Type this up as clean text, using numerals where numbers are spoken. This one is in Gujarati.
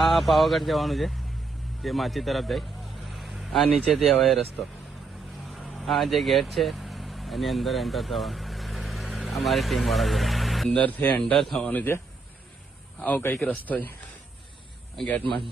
આ પાવાગઢ જવાનું છે, જે માછી તરફ જાય. આ નીચેથી હવે રસ્તો, આ જે ગેટ છે એની અંદર એન્ટર થવાનું. અમારી ટીમ વાળા જોડે અંદરથી એન્ટર થવાનું છે. આવો કંઈક રસ્તો છે ગેટમાં.